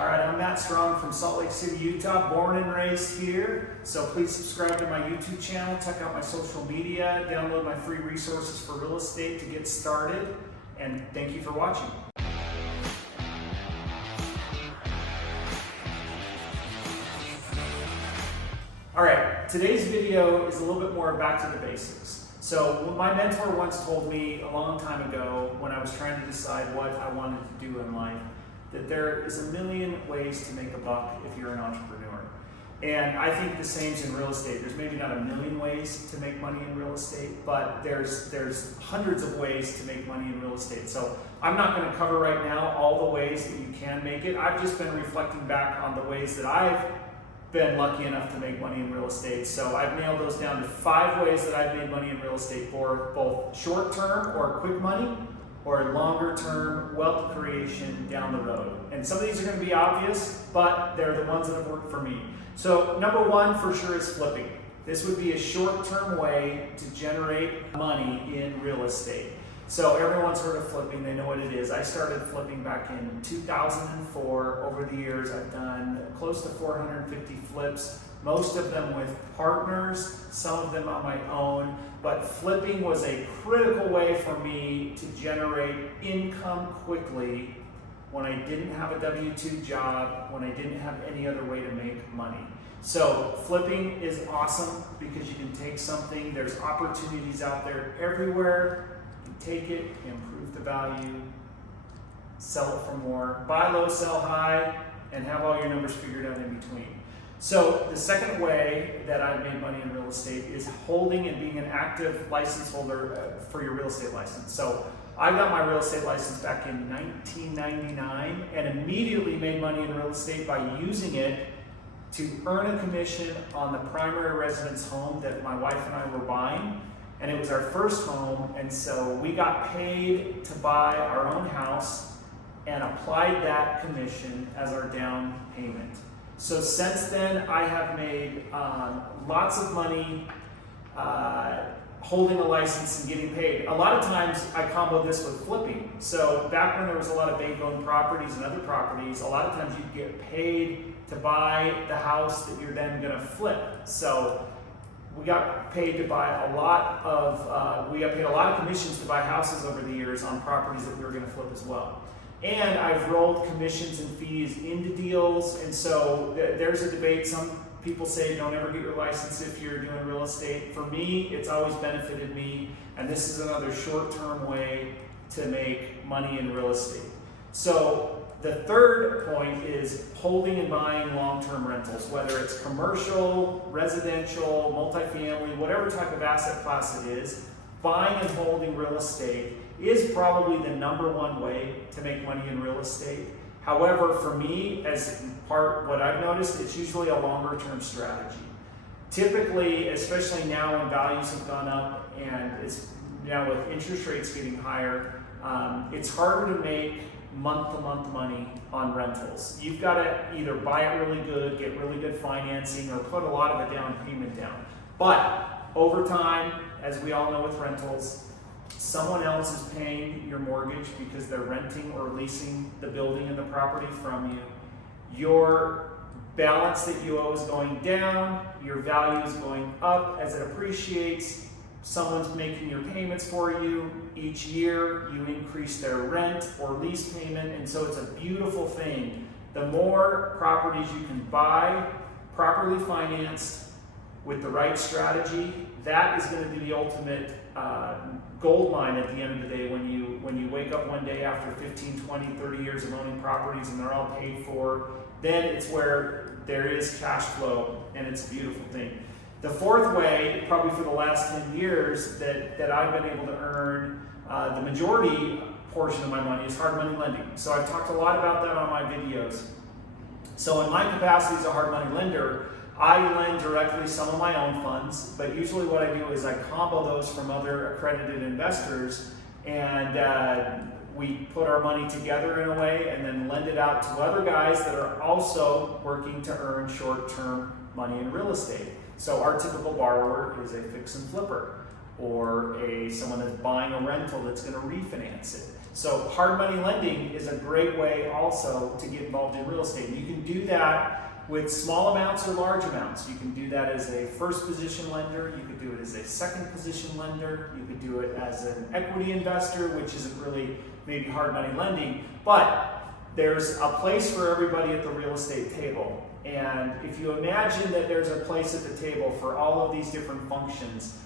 All right, I'm Matt Strong from Salt Lake City, Utah, born and raised here. So please subscribe to my YouTube channel, check out my social media, download my free resources for real estate to get started, and thank you for watching. All right, today's video is a little bit more back to the basics. So my mentor once told me a long time ago when I was trying to decide what I wanted to do in life, that there is a million ways to make a buck if you're an entrepreneur. And I think the same's in real estate. There's maybe not a million ways to make money in real estate, but there's hundreds of ways to make money in real estate. So I'm not going to cover right now all the ways that you can make it. I've just been reflecting back on the ways that I've been lucky enough to make money in real estate. So I've nailed those down to 5 ways that I've made money in real estate for both short-term or quick money, or longer-term wealth creation down the road. And some of these are going to be obvious, but they're the ones that have worked for me. So number 1 for sure is flipping. This would be a short-term way to generate money in real estate. So everyone's heard of flipping, they know what it is. I started flipping back in 2004. Over the years, I've done close to 450 flips, most of them with partners, some of them on my own. But flipping was a critical way for me to generate income quickly when I didn't have a W-2 job, when I didn't have any other way to make money. So flipping is awesome because you can take something, there's opportunities out there everywhere. You take it, improve the value, sell it for more, buy low, sell high, and have all your numbers figured out in between. So the second way that I've made money in real estate is holding and being an active license holder for your real estate license. So I got my real estate license back in 1999 and immediately made money in real estate by using it to earn a commission on the primary residence home that my wife and I were buying. And it was our first home, and so we got paid to buy our own house and applied that commission as our down payment. So since then, I have made lots of money holding a license and getting paid. A lot of times I combo this with flipping. So back when there was a lot of bank-owned properties and other properties, a lot of times you'd get paid to buy the house that you're then gonna flip. So we got paid to buy a lot of, we got paid a lot of commissions to buy houses over the years on properties that we were gonna flip as well. And I've rolled commissions and fees into deals, and so there's a debate. Some people say don't ever get your license if you're doing real estate. For me, it's always benefited me, and this is another short-term way to make money in real estate. So the third point is holding and buying long-term rentals, whether it's commercial, residential, multifamily, whatever type of asset class it is. Buying and holding real estate is probably the #1 way to make money in real estate. However, for me, as part what I've noticed, it's usually a longer term strategy. Typically, especially now when values have gone up and it's now with interest rates getting higher, it's harder to make month-to-month money on rentals. You've got to either buy it really good, get really good financing, or put a lot of a down payment down. But over time, as we all know with rentals, someone else is paying your mortgage because they're renting or leasing the building and the property from you. Your balance that you owe is going down, your value is going up as it appreciates. Someone's making your payments for you. Each year you increase their rent or lease payment, and so it's a beautiful thing. The more properties you can buy, properly financed, with the right strategy, that is going to be the ultimate gold mine at the end of the day when you wake up one day after 15, 20, 30 years of owning properties and they're all paid for. Then it's where there is cash flow, and it's a beautiful thing. The fourth way, probably for the last 10 years, that I've been able to earn the majority portion of my money is hard money lending. So I've talked a lot about that on my videos. So in my capacity as a hard money lender, I lend directly some of my own funds, but usually what I do is I combo those from other accredited investors, and we put our money together in a way and then lend it out to other guys that are also working to earn short-term money in real estate. So our typical borrower is a fix and flipper, or someone that's buying a rental that's going to refinance it. So hard money lending is a great way also to get involved in real estate. You can do that with small amounts or large amounts. You can do that as a first position lender. You could do it as a second position lender. You could do it as an equity investor, which isn't really maybe hard money lending, but there's a place for everybody at the real estate table. And if you imagine that there's a place at the table for all of these different functions,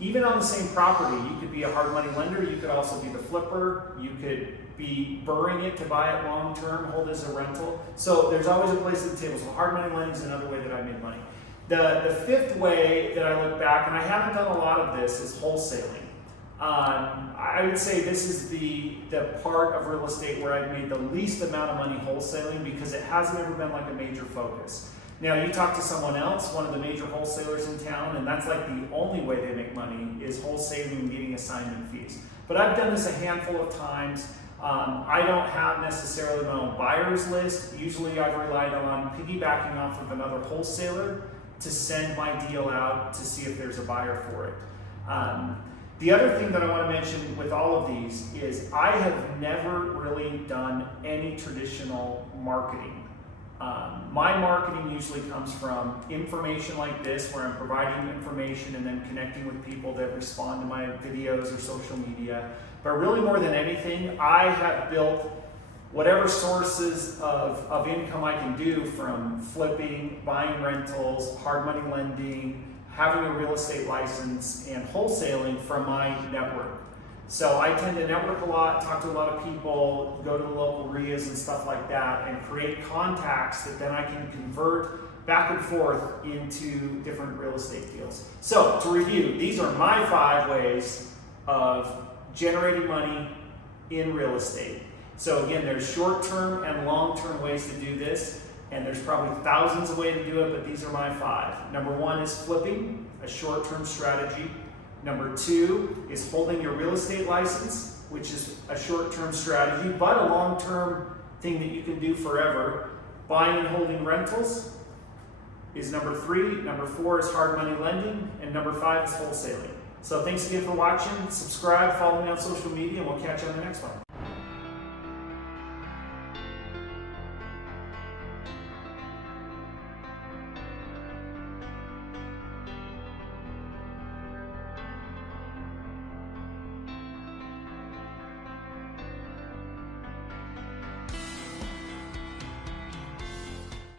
even on the same property, you could be a hard money lender, you could also be the flipper, you could be burring it to buy it long term, hold as a rental. So there's always a place at the table. So hard money lending is another way that I made money. The fifth way that I look back, and I haven't done a lot of this, is wholesaling. I would say this is the part of real estate where I've made the least amount of money wholesaling because it hasn't ever been like a major focus. Now you talk to someone else, one of the major wholesalers in town, and that's like the only way they make money is wholesaling and getting assignment fees. But I've done this a handful of times. I don't have necessarily my own buyer's list. Usually I've relied on piggybacking off of another wholesaler to send my deal out to see if there's a buyer for it. The other thing that I want to mention with all of these is I have never really done any traditional marketing. My marketing usually comes from information like this, where I'm providing information and then connecting with people that respond to my videos or social media. But really more than anything, I have built whatever sources of income I can do, from flipping, buying rentals, hard money lending, having a real estate license, and wholesaling from my network. So I tend to network a lot, talk to a lot of people, go to the local RIAs and stuff like that, and create contacts that then I can convert back and forth into different real estate deals. So to review, these are my 5 ways of generating money in real estate. So again, there's short-term and long-term ways to do this, and there's probably thousands of ways to do it, but these are my 5. Number 1 is flipping, a short-term strategy. Number 2 is holding your real estate license, which is a short-term strategy, but a long-term thing that you can do forever. Buying and holding rentals is number 3. Number 4 is hard money lending, and number 5 is wholesaling. So thanks again for watching. Subscribe, follow me on social media, and we'll catch you on the next one.